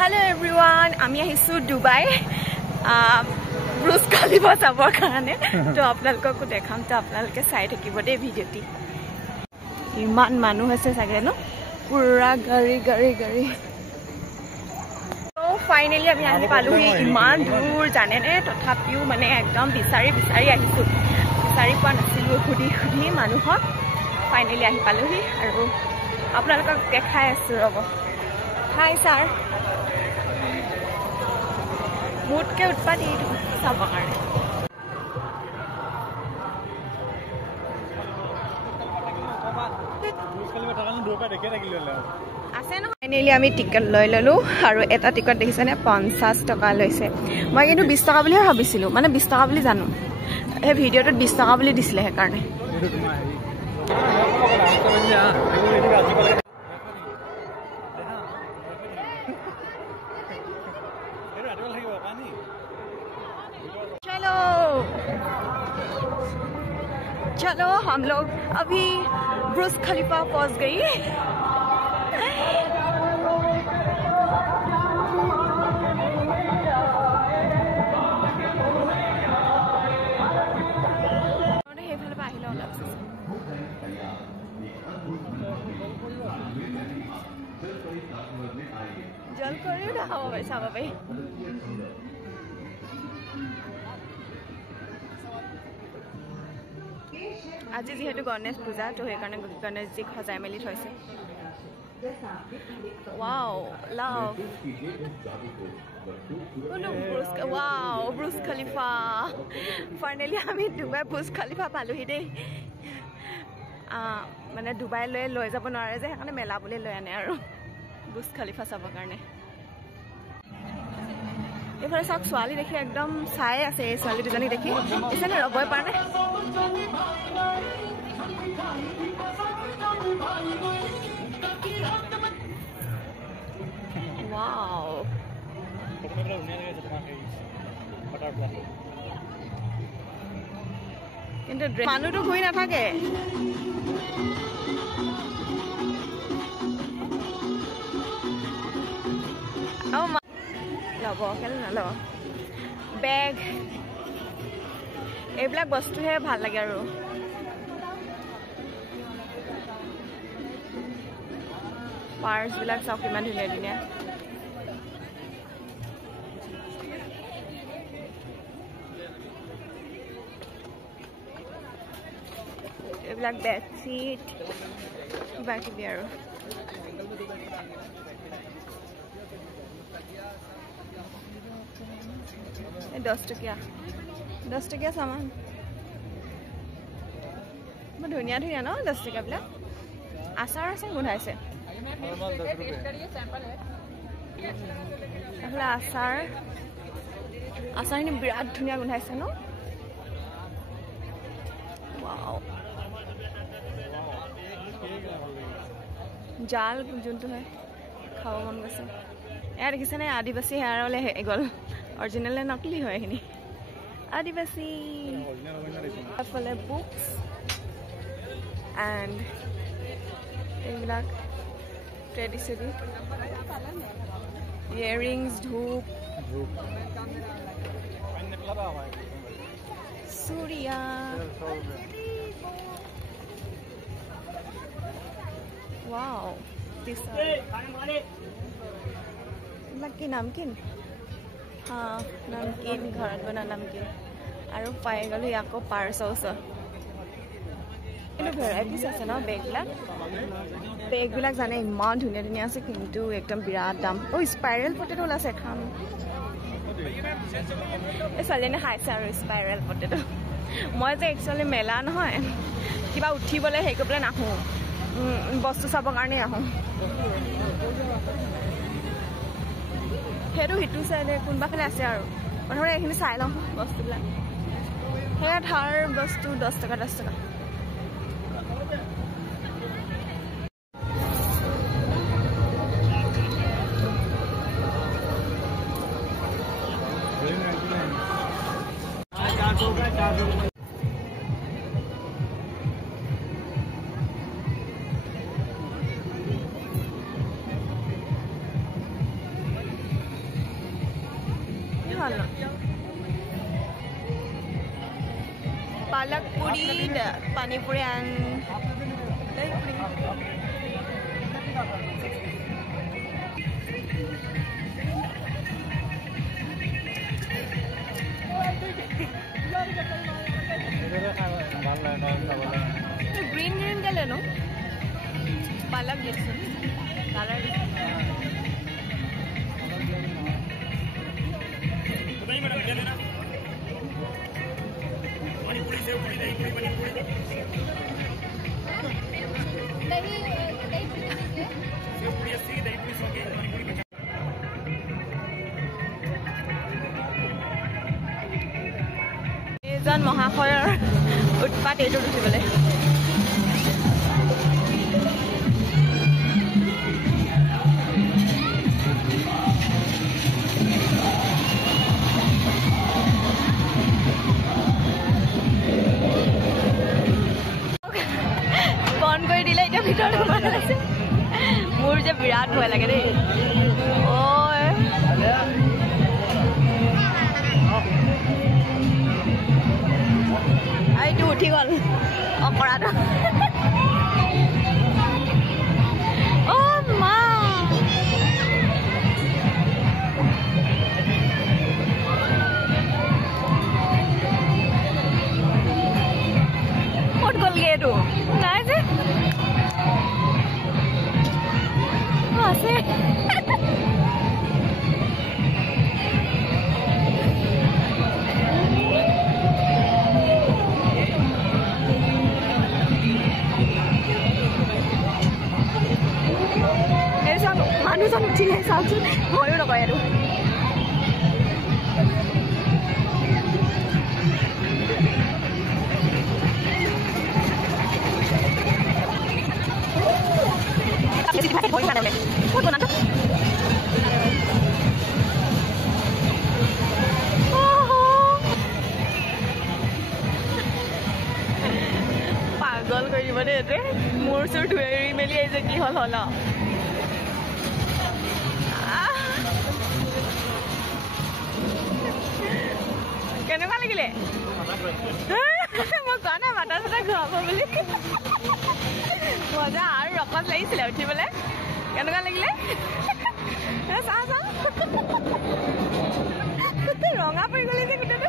Hello everyone, আমি আহিছো Dubai Bruce খলিফা চাবৰ কাৰণে তো আপোনালোকক দেখাম তো আপোনালোকে চাই থাকিব দে ভিডিঅ'টি ইমান মানুহ আছে চাগে ন পুৰা গাড়ী তো ফাইনালি আমি আহি পালোহি ইমান দূৰ জানে নে তথাপিও মানে একদম বিচাৰি আহিছো বিচাৰি পোৱা নাছিলো খুদি মানুহক ফাইনালি আহি পালোহি আৰু আপোনালোকক দেখাই আছো ৰব হাই ছাৰ मूड के उत्पाद सब फाइनेली आम टिकेट लै ललो और एटा टिकट देखिसे 50 टका लैसे मैं कि 20 टका बुलिए भाविसिलो माने 20 टका बुली जानो हे भिडिओत 20 टका बुली दिसिले हे कारणे चलो हम लोग अभी ब्रुज खलीफा पहुंच गई जल करियो ना हो भाई साहब भाई আজি যেহেতু গণেশ পূজা তো সেইকাৰণে গণেশজীক সজাই মেলি থৈছে ওয়াও লাভ ওয়াও ব্ৰুজ খলিফা ফাইনেলি আমি দুবাই ব্ৰুজ খলিফা পালোহি দেই মানে দুবাই লৈ যাব নোৱাৰে যে সেইকাৰণে মেলা বুলি লৈ আনে আৰু ব্ৰুজ খলিফা চাবৰ কাৰণে এইফালে চাওক ছোৱালী দেখি একদম চাই আছে এই ছোৱালী দুজনী দেখি ইছানে ৰবই পৰা নাই Wow. কিন্তু মানুটো ঘুৰি নাথাকে লব কেলে নলব বেগ এইবিলাক বস্তুহে ভাল লাগে আৰু পাৰ্স বিলাক চাওক কিমান ধুনীয়া এইবিলাক বেডশ্বীট কিবা কিবি আৰু এই 10 টকীয়া সামান বৰ ধুনীয়া ন 10 টকা বিলাক আচাৰ আছে গোন্ধাইছে আচাৰখিনি বিৰাট ধুনীয়া গোন্ধাইছে ন জাল যোনটো হয় খাব মন গৈছে এয়া দেখিছেনে আদিবাসী হেয়াৰ অলে গ'ল অৰিজিনেল নে নকলি হয় এইখিনি আদিবাসী এফালে বুকছ এণ্ড এইবিলাক ট্ৰেডিশ্যনেল ইয়াৰিংছ ধূপ চুৰিয়া वाओ लकी नमकीन हाँ नमकीन घर बना नमकीन और पाई गल पार्स কিন্তু ভেৰাইটিজ আছে ন বেগবিলাক জানে ইমান ধুনীয়া আছে কিন্তু একদম বিৰাট দাম স্পাইৰেল পটেটো ওলাইছে খাম এই ছোৱালীজনীয়ে খাইছে আৰু স্পাইৰেল পটেটো মই যে একচুৱেলি মেলা নহয় কিবা উঠিবলৈ হেৰি কৰিবলৈ নাহোঁ বস্তু চাবৰ কাৰণে আহোঁ সেইটো সিটো চাইডে কোনোবা ফালে আছে আৰু প্ৰথমতে এইখিনি চাই লওঁ বস্তুবিলাক সেয়া ধাৰ বস্তু 10 টকা ভাল ন পালক পুৰি পানী পুৰি আন গ্ৰীণ গ্ৰীণ কে লেনো পালক দিছো কালাৰ এজন মহাশয়ৰ উৎপাত এইটো উঠিবলৈ বন্ধ কৰি দিলে এতিয়া ভিতৰত সোমাই আছে মোৰ যে বিৰাট ভয় লাগে দেই এইটো উঠি গ'ল অকৰাটো মা ক'ত গ'লগে এইটো নাই যে আছে মানুহজন উঠিলে চাওকচোন ভয়ো নকৰে আৰু পাগল কৰিব দেই এইটোৱে মোৰ চোৰ ধুৰি মেলি আহিছে কি হ'ল হ'ল কেনেকুৱা লাগিলে মই কোৱা নাই মাথা চাথা ঘূৰাব বুলি মজা আৰু ৰকত লাগিছিলে উঠিবলৈ কেনেকুৱা লাগিলে চাহ চাহ ৰঙা পৰি গ'লে যে গোটেইটো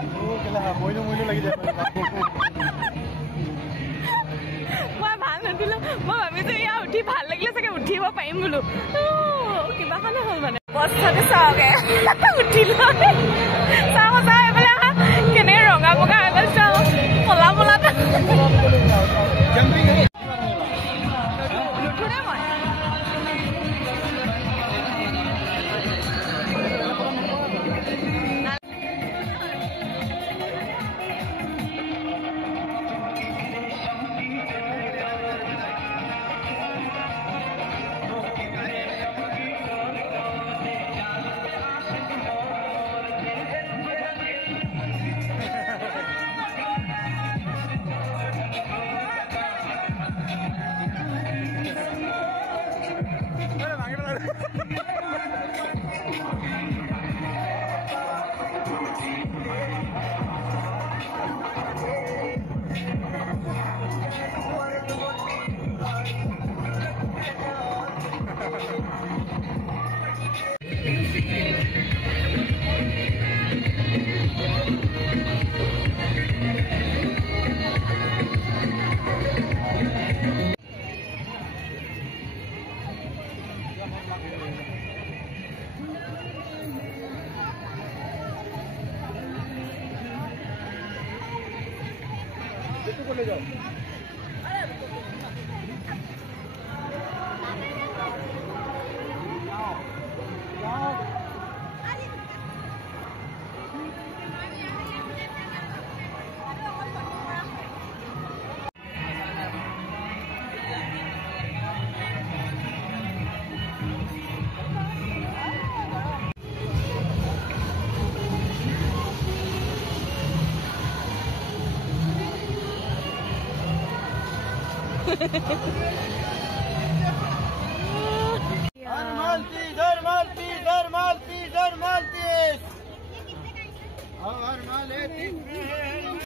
মই ভাল নুঠিলো মই ভাবিছো ইয়াৰ উঠি ভাল লাগিলে চাগে উঠিব পাৰিম বোলো কিবাখনে হ'ল মানে বস্তাটো চাওঁগে উঠিলো চাওঁ চাওঁ এইফালে আহা কেনেকে ৰঙা বগা হৈ গ'ল চাওঁ কলা মলা নুঠো নে মই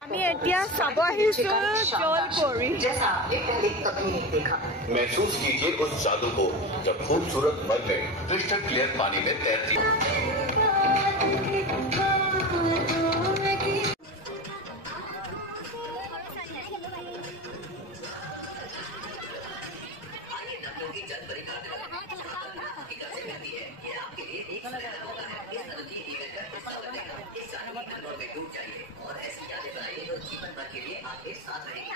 আমি এতিয়া চাব আহিছো জলপৰী। महसूस कीजिए उस जादू को जब खूबसूरत मरमेड क्रिस्टल क्लियर पानी में तैरती है। और ऐसी यादें बनाइए जो जीवन भर के लिए आपके साथ रहेगी।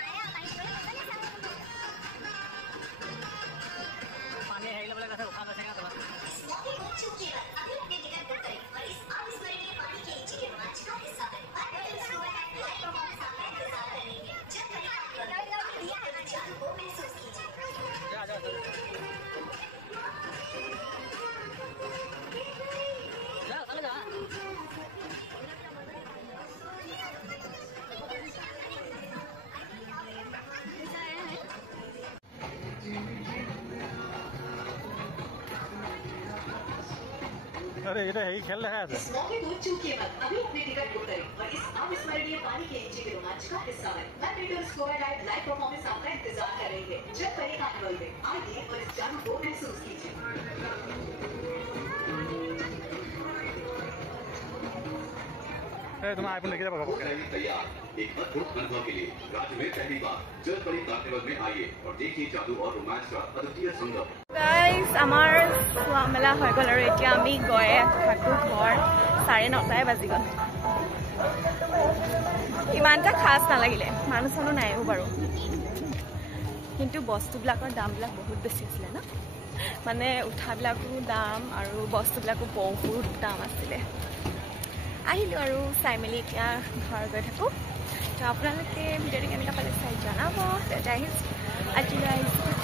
पानी है लगा था उठा बचेगा तो इस मौके को चूकिए मत। अभी अपने टिकट बुक करें और इस अविस्मरणीय पानी के इच्छा के रोमांच का हिस्सा बनें। लाइव परफॉर्मेंस आपका इंतजार करेंगे। जब कहीं आप जादू को महसूस कीजिए। अरे ये तो है ही खेल रहा है। इस मौके को चूकिए मत। अभी अपने टिकट बुक करें और इस अविस्मरणीय पानी के नीचे के रोमांच का हिस्सा बनें। लाइव परफॉर्मेंस आपका इंतजार करेंगे। जब करें कार्निवल में आइए और इस जादू को महसूस कीजिए। तुम आईफोन लेके जाओ तैयार एक अद्भुत अनुभव के लिए राज्य में पहली बार जलपरी कार्निवल में आइए और देखिए जादू और रोमांच का अद्वितीय संगम। गाइस আমাৰ চোৱা মেলা হৈ গ'ল আৰু এতিয়া আমি গৈয়ে থাকোঁ ঘৰ। 9:30 বাজি গ'ল। ইমানটা খাস নালাগিলে, মানুহ চানুহ নাইও বাৰু, কিন্তু বস্তুবিলাকৰ দামবিলাক বহুত বেছি আছিলে ন। মানে উঠাবিলাকো দাম আৰু বস্তুবিলাকো বহুত দাম আছিলে। আহিলোঁ আৰু চাই মেলি এতিয়া ঘৰ গৈ থাকোঁ। তো আপোনালোকে ভিডিঅ'টো কেনেকৈ পালে চাই জনাব। আজিলৈ আহিছোঁ।